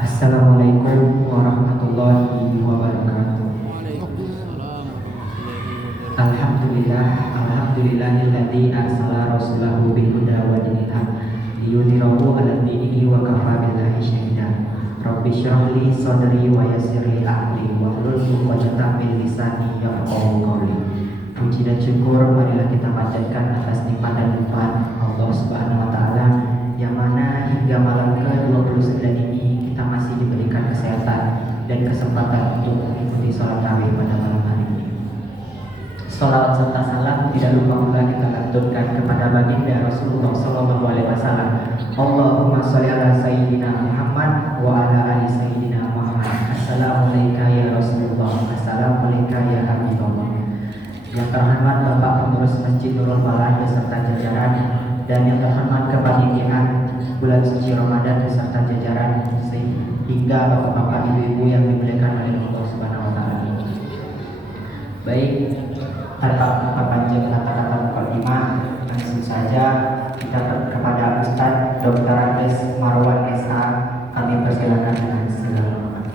Assalamualaikum warahmatullahi wabarakatuh. Alhamdulillahilladzi arsala rasulahu bil huda wa dinil haq liyudhhirahu 'ala dinihi wa kafaa billahi shahida. Rabbi shrah li sadri wa yassir li amri wahlul 'uqdatam min lisani yafqahu qawli. Puji dan syukur marilah kita panjatkan atas nikmat dan limpahan Allah Subhanahu wa taala yang mana hingga malam ke-29 ini kita masih diberikan kesehatan dan kesempatan untuk mengikuti sholat tarawih pada malam hari ini. Sholawat serta salam tidak lupa pula kita lantunkan kepada baginda Rasulullah Sallallahu Alaihi Wasallam. Allahumma sholli ala Sayyidina Muhammad wa ala ali Sayyidina Muhammad. Assalamualaikum ya Rasulullah. Assalamualaikum ya Habibullah. Yang terhormat Bapak Pengurus Masjid Nurul Falah beserta jajaran, dan yang terhormat kepanitiaan bulan suci Ramadan beserta jajaran, hingga bapak-bapak ibu-ibu yang dimuliakan oleh Allah Subhanahu wa taala. Baik, tanpa panjang kata-kata mukadimah, langsung saja kita kepada Ustaz Dr. Andes Marwan SA, kami persilakan dengan segala hormat.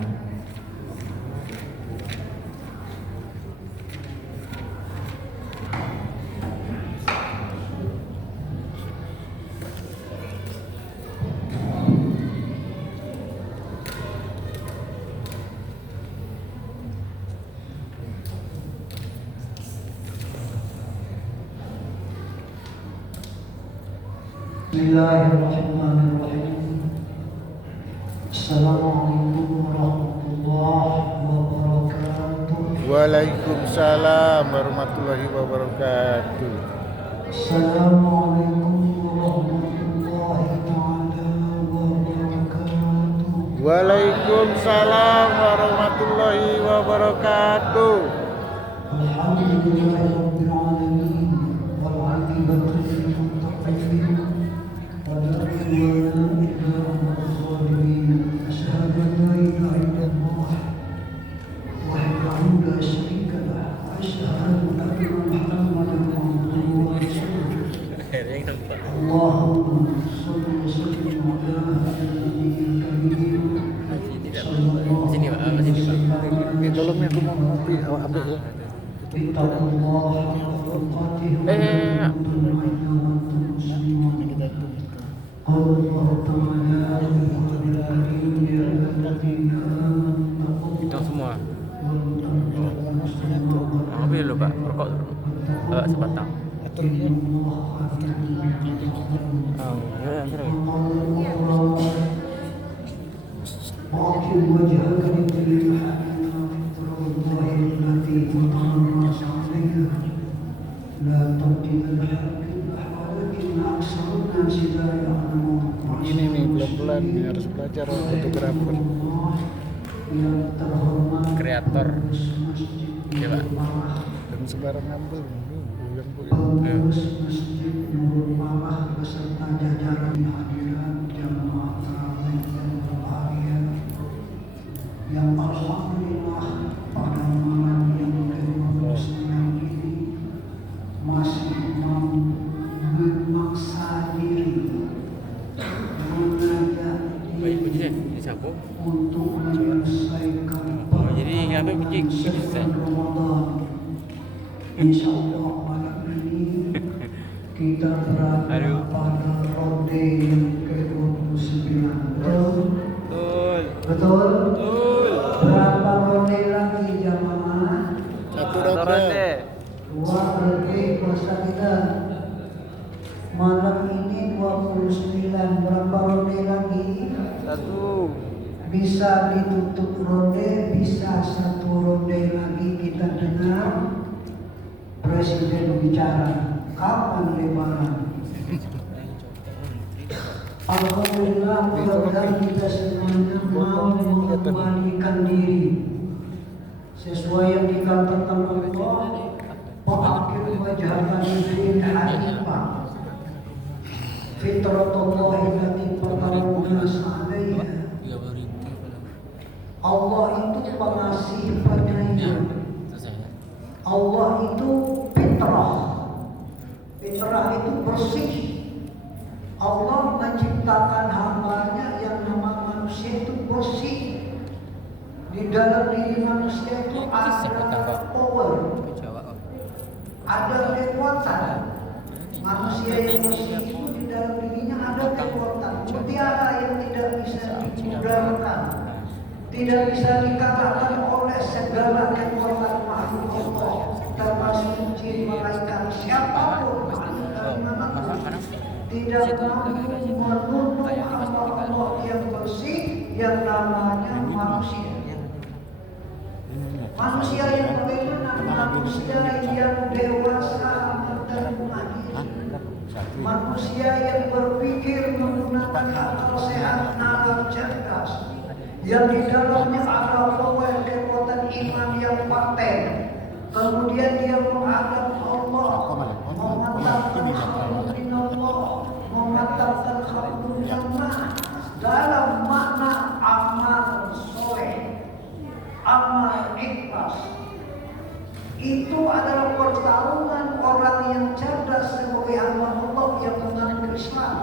Bismillahirrahmanirrahim. Assalamualaikum warahmatullahi wabarakatuh. Waalaikumsalam warahmatullahi wabarakatuh. Assalamualaikum warahmatullahi taala wabarakatuh. Waalaikumsalam warahmatullahi wabarakatuh. Alhamdulillahirabbil alamin wal 'aqibatu lil muttaqin. Tolongnya aku mau ngopi, ambil ya. Hitung semua. Ambil dulu Pak, rokok dulu. Sebatang. Ya, terus. Ini nih pelan-pelan harus belajar fotografer. Kreator. Ya Pak. Dan sembarang ngambil yang beserta jajaran hadirat jamaah tarawih yang berbahagia, yang alhamdulillah pada malam yang ke-29 ini masih memaksa diri mengajak diri untuk menyelesaikan Ramadan. Insyaallah malam ini kita berada pada ronde yang ke-29. Betul? Berapa ronde lagi jamaah? satu ronde. Dua ronde puasa kita. Malam ini 29. Berapa ronde lagi? Satu. Bisa ditutup ronde, bisa satu ronde lagi kita dengar Presiden bicara. Kapan lebaran? Alhamdulillah, mudah-mudahan kita semuanya mau mengembalikan diri sesuai yang dikatakan Allah, "Fa'aqim wajhaka lid-din hanifan fitratallahi allati fatara an-nas 'alaiha." Allah itu pengasih penyayang. Allah itu fitrah. Fitrah itu bersih. Allah menciptakan hambanya yang nama manusia itu bersih. dalam diri manusia itu ada power, ada kekuatan. Manusia yang bersih itu di dalam dirinya ada kekuatan. Mutiara yang tidak bisa dimudarkan, tidak bisa dikalahkan oleh segala kekuatan makhluk Allah, termasuk jin, malaikat, siapapun tidak mampu menuntut Allah yang bersih yang namanya manusia. Manusia yang bagaimana? Manusia yang dewasa menerima diri, manusia yang berpikir menggunakan akal sehat, nalar cerdas, yang di dalamnya ada power kekuatan iman yang paten. Kemudian dia menghadap Allah, memantapkan khablul Allah, memantapkan khablul jannah dalam makna amal soleh, amal ikhlas. Itu adalah pertarungan orang yang cerdas sebagai hamba Allah yang mengaku Islam.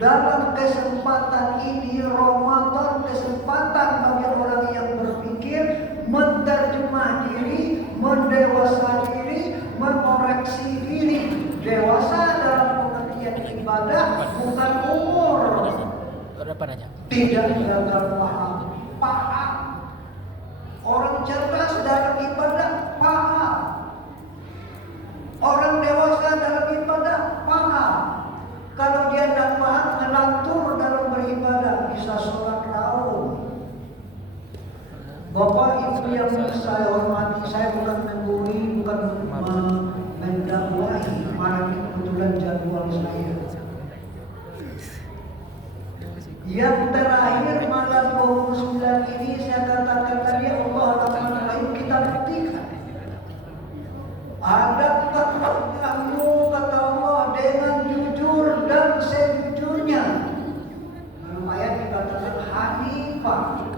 Dalam kesempatan ini Ramadan kesempatan bagi orang yang berpikir, menerjemah diri, mendewasa diri, mengoreksi diri. Dewasa dalam pengertian ibadah bukan umur. Tidak gagal paham. Orang cerdas dalam ibadah paham. Orang dewasa dalam ibadah paham. Kalau dia tidak paham, ngelantur dalam beribadah, bisa sholat rawuh. Bapak Ibu yang saya hormati, saya bukan menggurui, bukan mendakwahi, malah ini kebetulan jadwal saya. Yang terakhir malam 29 ini saya katakan tadi, Allah Rahman Rahim, kita buktikan. Adakah kamu kata Allah dengan jujur dan sejujurnya? Dalam ayat dikatakan hanifah.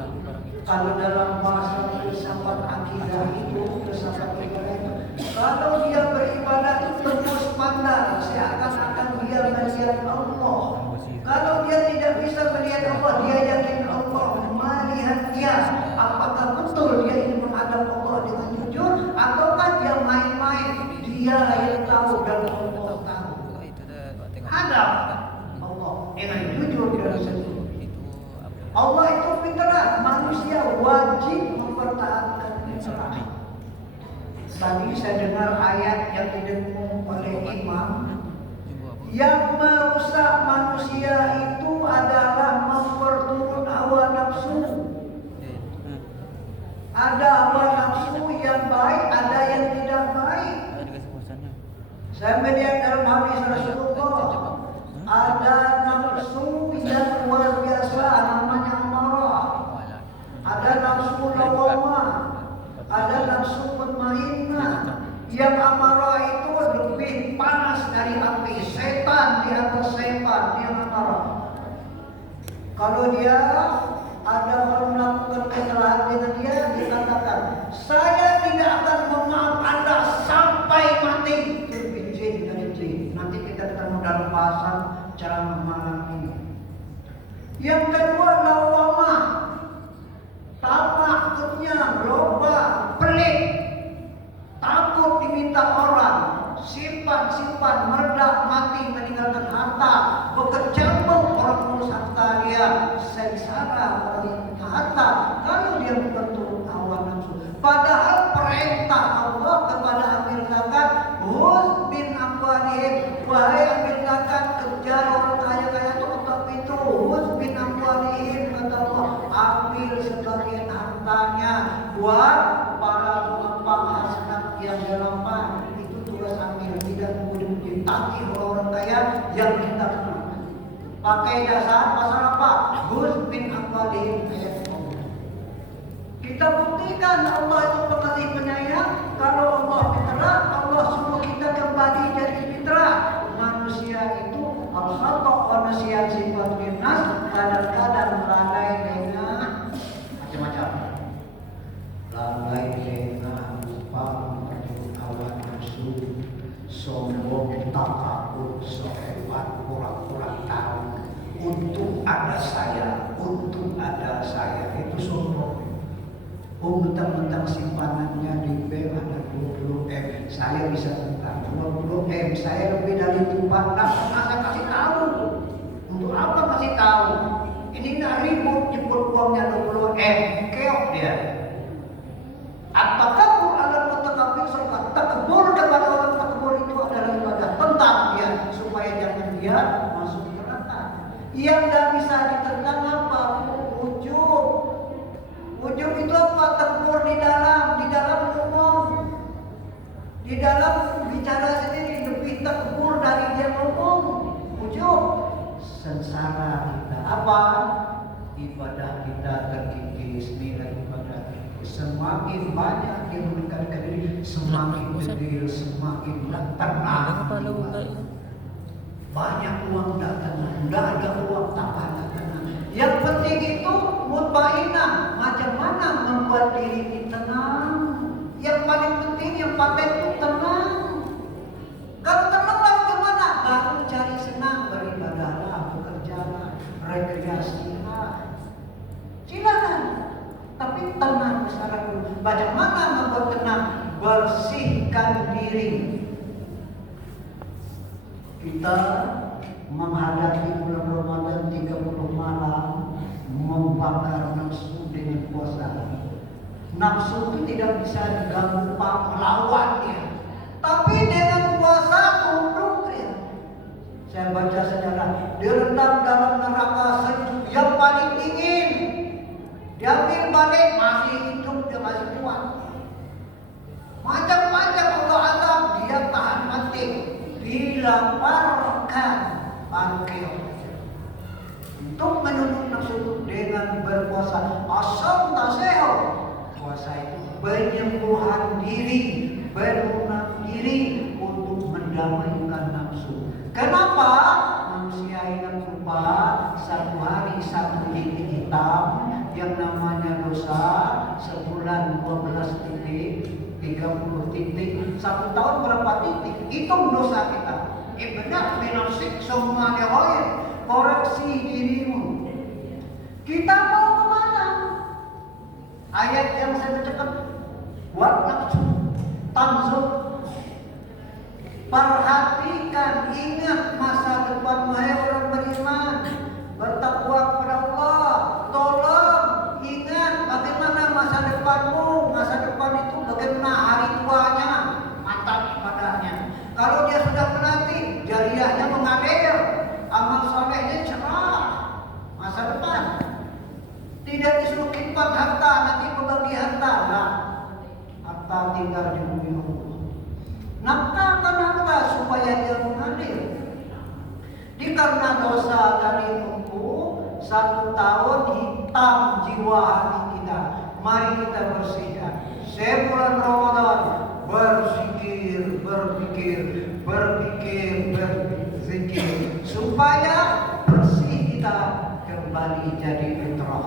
Kalau dalam bahasa filsafat akidah itu, filsafat ibadah itu, kalau dia beribadah itu tembus pandang, seakan-akan dia melihat Allah. Kalau dia tidak bisa melihat Allah, dia yakin Allah melihat dia. Apakah betul dia ingin menghadap Allah dengan jujur, ataukah dia main-main? Dia yang tahu dan Allah tahu. Hadap Allah dengan jujur dan sejujurnya. Allah itu fitrah, manusia wajib mempertahankan fitrah. Tadi saya dengar ayat yang didengung oleh imam, yang merusak manusia itu adalah memperturut hawa nafsu. Ada hawa nafsu yang baik, ada yang tidak baik. Saya melihat dalam hadis Rasulullah, ada nafsu yang luar biasa namanya amarah, ada nafsu lawamah, ada nafsu mutmainnah. Yang amarah itu lebih panas dari api, setan di atas setan yang amarah. Kalau dia ada orang melakukan kesalahan dengan dia, dikatakan saya tidak akan memaaf Anda sampai mati. Itu jin dari jin. Nanti kita ketemu dalam bahasan ceramah malam ini. Yang kedua lawamah, tamak, kenyang, loba, pelit, takut diminta orang, simpan, meledak, mati, meninggalkan harta, berkecambuk orang urus harta dia, sengsara orang yang punya harta, kalau dia berturut hawa nafsu. Padahal perintah Allah kepada amil zakat, huz bin amwalihim, wahai amil zakat, kejar orang kaya-kaya itu ketok itu, huz bin amwalihim, kata Allah, ambil sebagian hartanya buat para penumpang hasanat yang dilampah. Itu tugas amil, tidak kemudian ditagih oleh orang kaya yang kita kenal. Pakai dasar pasal apa? Huz bin amwalihim ayat Allah. Kita buktikan Allah itu pengasih penyayang. Kalau Allah fitrah, Allah suruh kita kembali jadi fitrah. Manusia itu al-khata' wa nasihat sifat nas, kadang-kadang lalai dengan macam-macam. Lalai dengan lupa, menurut hawa nafsu, sombong, takabur, sohebat, pura-pura tahu. Untuk ada saya, itu sombong. mentang-mentang simpanannya di bank ada 20M, saya bisa tentang 20M, saya lebih dari 4 saya kasih tahu. Untuk apa kasih tahu? Ini nggak ribut, jemput uangnya 20M, keok dia. Apakah alat mutakabir serta takbur kepada orang takbur itu adalah ibadah? Tentang dia supaya jangan dia masuk neraka. Yang nggak bisa ditentang apa? Ujub. Ujub itu apa? Takbur di dalam ngomong, di dalam bicara sendiri lebih takbur dari dia ngomong. Ujub. Sengsara kita apa? Ibadah kita terkikis, nilai ibadah kita semakin banyak yang mendekatkan diri, semakin kecil, semakin tenang. Banyak uang tidak tenang, tidak ada uang tambah tenang. Yang penting itu mutmainah, macam mana membuat diri kita tenang. Yang paling penting, yang paten itu tenang. Kalau tenang lalu kemana? Baru cari senang, beribadahlah, bekerjalah, rekreasilah. Silakan. Tapi tenang secara dulu. Bagaimana membuat tenang? Bersihkan diri. Kita menghadapi bulan Ramadan 30 malam, membakar nafsu dengan puasa. Nafsu itu tidak bisa diganggu pak melawan dia. Tapi dengan puasa tunduk dia. Saya baca sejarah, direndam dalam neraka sejuk yang paling dingin. Diambil balik masih hidup, dia masih kuat. Macam-macam Allah azab dia tahan mati, dilaparkan bangkit. Untuk menunduk nafsu dengan berpuasa, asam taseho. Puasa itu penyembuhan diri, berbenah diri untuk mendamaikan nafsu. Kenapa? Manusia yang lupa satu hari satu titik hitam yang namanya dosa, sebulan 12 titik, 30 titik, 1 tahun berapa titik? Hitung dosa kita. Benar binafsik semua dehoir, koreksi dirimu. Kita mau kemana? Ayat yang saya bacakan, buat nafsu tanzur. Perhatikan, ingat masa depan wahai orang beriman, bertakwa kepada Allah. Tolong ingat bagaimana masa depanmu. Masa depan itu bagaimana hari tuanya, mantap ibadahnya. Kalau dia sudah menanti, jariahnya mengalir, amal solehnya cerah. Masa depan tidak disuruh kipat harta, nanti membagi harta. Nah, harta tinggal di bumi Allah. Nafkahkan harta supaya dia mengalir. Karena dosa tadi numpuk 1 tahun hitam jiwa hati kita. Mari kita bersihkan. Sebulan Ramadan berzikir, berzikir supaya bersih kita kembali jadi fitrah.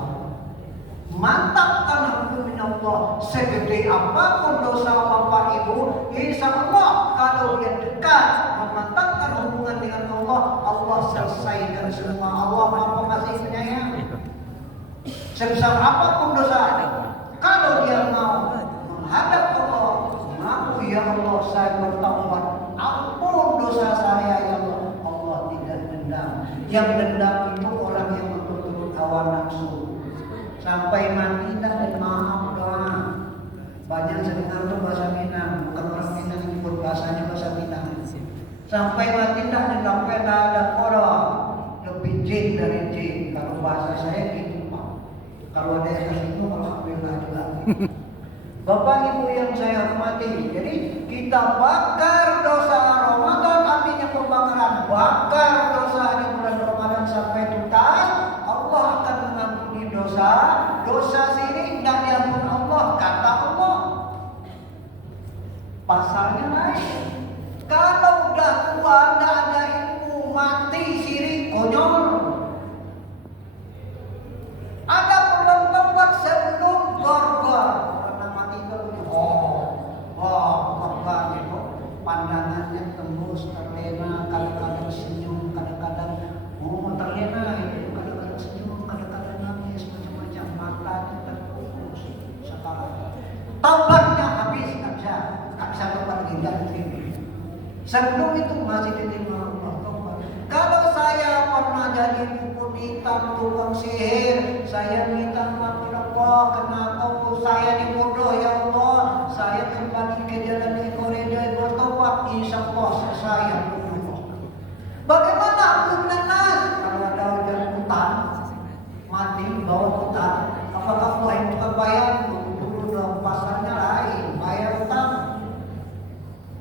Mantapkan hukum Allah. Segede apapun dosa bapak ibu, insya Allah kalau dia dekat memantapkan hubungan dengan Allah, Allah selesaikan semua. Allah Maha Pengasih Penyayang. Sebesar apapun dosa, kalau dia mau menghadap Allah, mengaku ya Allah saya bertaubat, ampun dosa saya ya Allah. Allah tidak dendam. Yang dendam itu orang yang berturut hawa nafsu. Sampai mati dan maaf doa. Banyak saya dengar tuh bahasa Minang, bukan orang Minang yang berbahasanya bahasa Minang. Sampai mati dan sampai ada orang lebih jin dari jin. Kalau bahasa saya gitu Pak. Kalau ada yang itu alhamdulillah juga. Bapak Ibu yang saya hormati, jadi kita bakar dosa Ramadan, artinya pembakaran. Bakar dosa di bulan Ramadan sampai tuntas, Allah akan mengampuni dosa. Dosa sini tidak diampuni Allah, kata Allah. Pasalnya lain. Kalau udah tua, tidak ada ilmu, mati sirik, konyol. Ada perlu tempat sebelum gor-gor. Karena mati itu korban itu pandangannya tembus, terlena, kadang-kadang senyum, kadang-kadang terlena itu, kadang-kadang senyum, kadang-kadang nangis, macam-macam matanya. Sebelum itu masih diterima Allah. Kalau saya pernah jadi dukun hitam, tukang sihir, saya minta maaf kepada Allah karena saya dibodoh ya Allah. Saya kembali ke jalan ekoreja bertobat, insya Allah saya berdoa. Bagaimana belum nanas? Kalau ada hujan hutan, mati bawa hutan, apakah Allah yang bukan bayar? Dulu dong pasarnya lain, bayar hutang.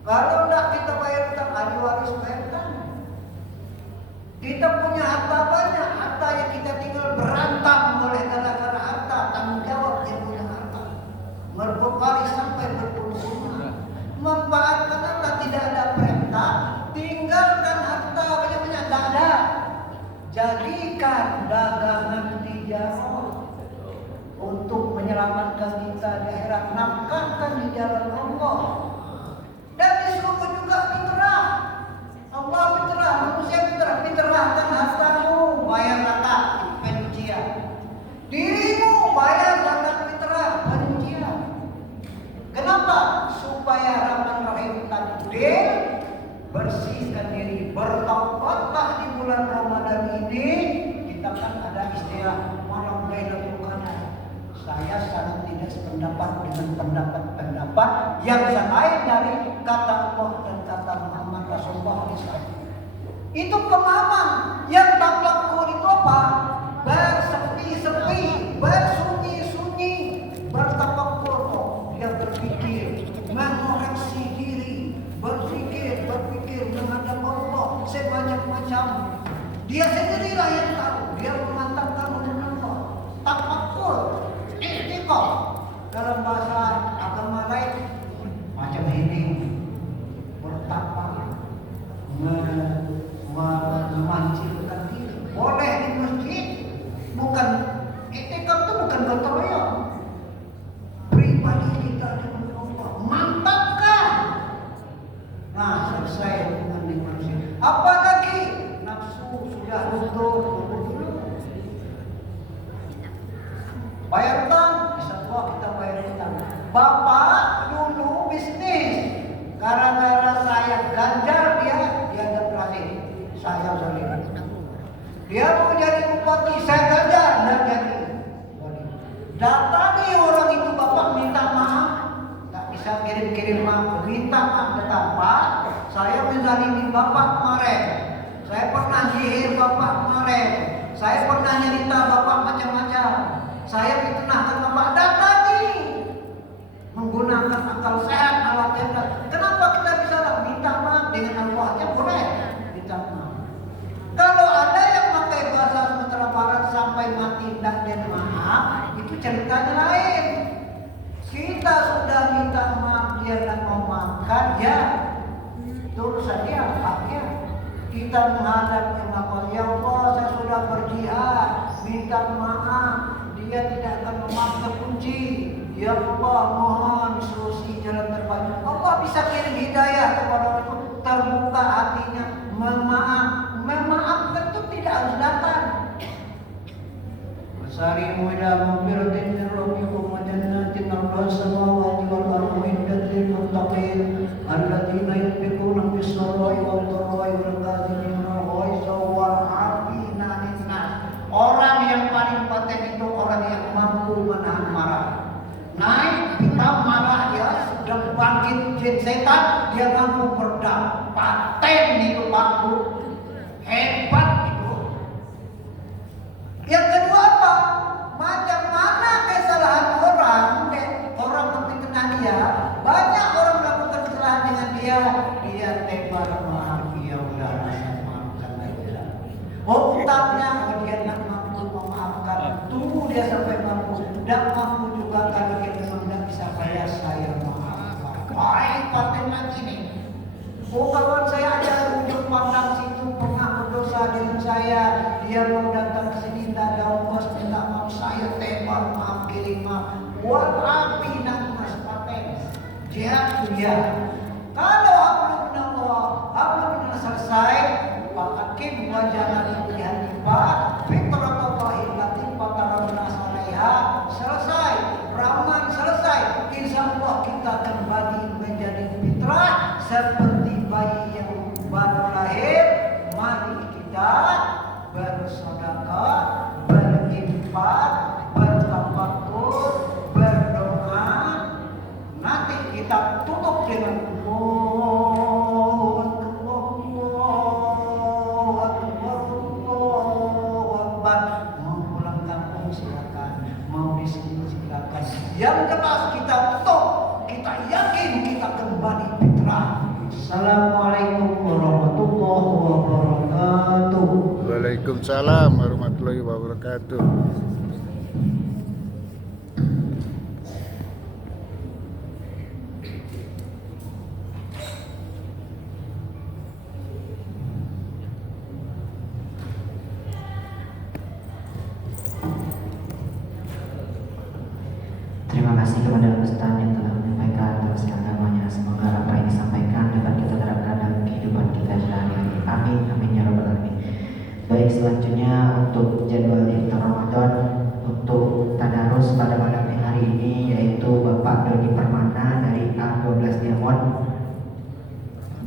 Kalau tidak kita bayar hutang, ahli waris bayar hutang. Kita punya harta banyak, harta yang kita tinggal berantem oleh gara-gara harta, tanggung jawab yang punya harta. Berbekali sampai berpuluh-puluh. Memanfaatkan harta tidak ada perintah, tinggalkan harta banyak-banyak, tidak ada. Jadikan dagangan tijarah untuk menyelamatkan kita di akhirat, nafkahkan di jalan Allah. Dan disuruh juga fitrah. Allah fitrah, manusia fitrah, fitrahkan hartamu, bayar zakat, pencian. Dirimu bayar zakat fitrah, pencian. Kenapa? Supaya rahman rahim tadi bersihkan diri, bertaubatlah di bulan Ramadan ini. Kita kan ada istilah malam Lailatul Qadar. Saya sangat tidak sependapat dengan pendapat-pendapat yang selain dari kata Allah dan kata Muhammad Rasulullah SAW. Itu pemahaman yang tafakkur itu apa? Bersepi-sepi, bersunyi-sunyi, bertafakkur. Dia berpikir, mengoreksi diri, berpikir menghadap Allah sebanyak macam. Dia sendirilah yang tahu. Dia mengatakan dengan Allah. Tafakkur, istiqomah. Dalam bahasa agama lain macam ini, bertapa, memancingkan diri. Boleh di masjid, bukan itikaf itu bukan gotong royong. Pribadi kita dengan Allah, mantapkan. Nah, selesai dengan manusia. Apalagi nafsu sudah luntur, dulu. Bayar utang, bisa Allah kita bayar utang. Bapak dulu bisnis, gara-gara saya ganjar dia ada berhasil. Saya zalim. Dia mau jadi bupati, saya ganjar dan jadi. Datangi orang itu bapak minta maaf, tak bisa kirim maaf, minta maaf betapa saya menzalimi bapak kemarin. Saya pernah sihir bapak kemarin. Saya pernah nyerita bapak macam-macam. Saya fitnahkan bapak, datangi menggunakan akal sehat, alat cerdas. Kenapa kita bisa minta maaf dengan Allah aja boleh minta maaf? Kalau ada yang pakai bahasa Sumatera Barat sampai mati tidak dan maaf, itu ceritanya lain. Kita sudah minta maaf, dia tidak mau maafkan, ya urusan dia, haknya. Kita menghadap Allah, ya Allah saya sudah berjihad, minta maaf, dia tidak akan memaafkan kunci. Ya Allah mohon solusi jalan terbaik. Allah bisa kirim hidayah kepada orang itu, terbuka hatinya, memaafkan itu tidak harus datang. Wasari'u ila maghfiratin min rabbikum wa jannatin 'arduha as-samawati wal ardu uiddat lil muttaqin alladziina yunfiquna fis-sarra'i wad dharra'i wal kaazimina al-ghaidha wal 'afina 'anil nas. Orang yang paling paten itu orang yang mampu menahan marah. Naik kita marah, ya sudah bangkit jin setan, dia mampu berdam. Paten itu mampu, hebat itu. Yang kedua apa? Macam mana kesalahan orang memfitnah dia. Banyak orang melakukan kesalahan dengan dia tebar maaf, ya udah saya maafkan aja. Utangnya dia tidak mampu memaafkan, tunggu dia sampai mampu. Tidak mampu juga kalau dia memang tidak bisa bayar, saya maafkan. Baik paten lagi nih. Oh kawan saya ada ujung pandang situ pernah berdosa dengan saya, dia mau datang ke sini tidak ada ongkos, minta maaf, saya tembak maaf, kirim maaf. Buat api nak mas paten. Jihad dia. Kalau belum selesai, Pak Hakim wajah di Hanifah, fitratullahi allati fatarana 'alaiha, selesai, Rahman selesai. Insya Allah kita kembali menjadi fitrah seperti bayi yang Yang jelas kita top, kita yakin kita kembali fitrah. Assalamualaikum warahmatullahi wabarakatuh. Waalaikumsalam warahmatullahi wabarakatuh. Terima kasih kepada Ustaz yang telah menyampaikan terus agamanya. Semoga apa yang disampaikan dapat kita terapkan dalam kehidupan kita sehari-hari. Amin, amin ya rabbal alamin. Baik, selanjutnya untuk jadwal iftar Ramadan untuk tadarus pada malam hari ini yaitu Bapak Doni Permana dari A12 Diamond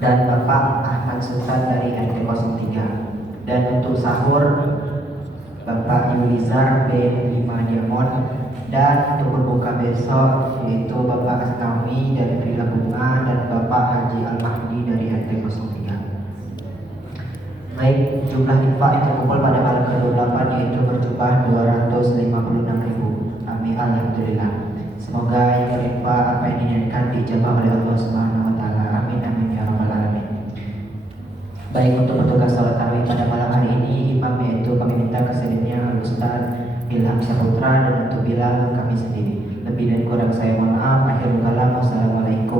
dan Bapak Ahmad Sultan dari RT 03. Dan untuk sahur Bapak Yulizar B5 Diamond. Dan untuk berbuka besok yaitu Bapak Astawi dari Trila Bunga dan Bapak Haji Al-Mahdi dari RT 03. Baik, jumlah infak yang terkumpul pada malam ke-28 yaitu berjumlah 256.000. Amin, alhamdulillah. Semoga yang berinfak apa yang diniatkan dijabah oleh Allah Subhanahu wa taala. Amin, amin ya rabbal alamin. Baik, untuk petugas salat tarawih pada malam hari ini imam yaitu kami minta kesediaannya Ustaz Ilham Saputra dan untuk Bilal kami sendiri. Lebih dan kurang saya mohon maaf. Akhirul kalam. Wassalamualaikum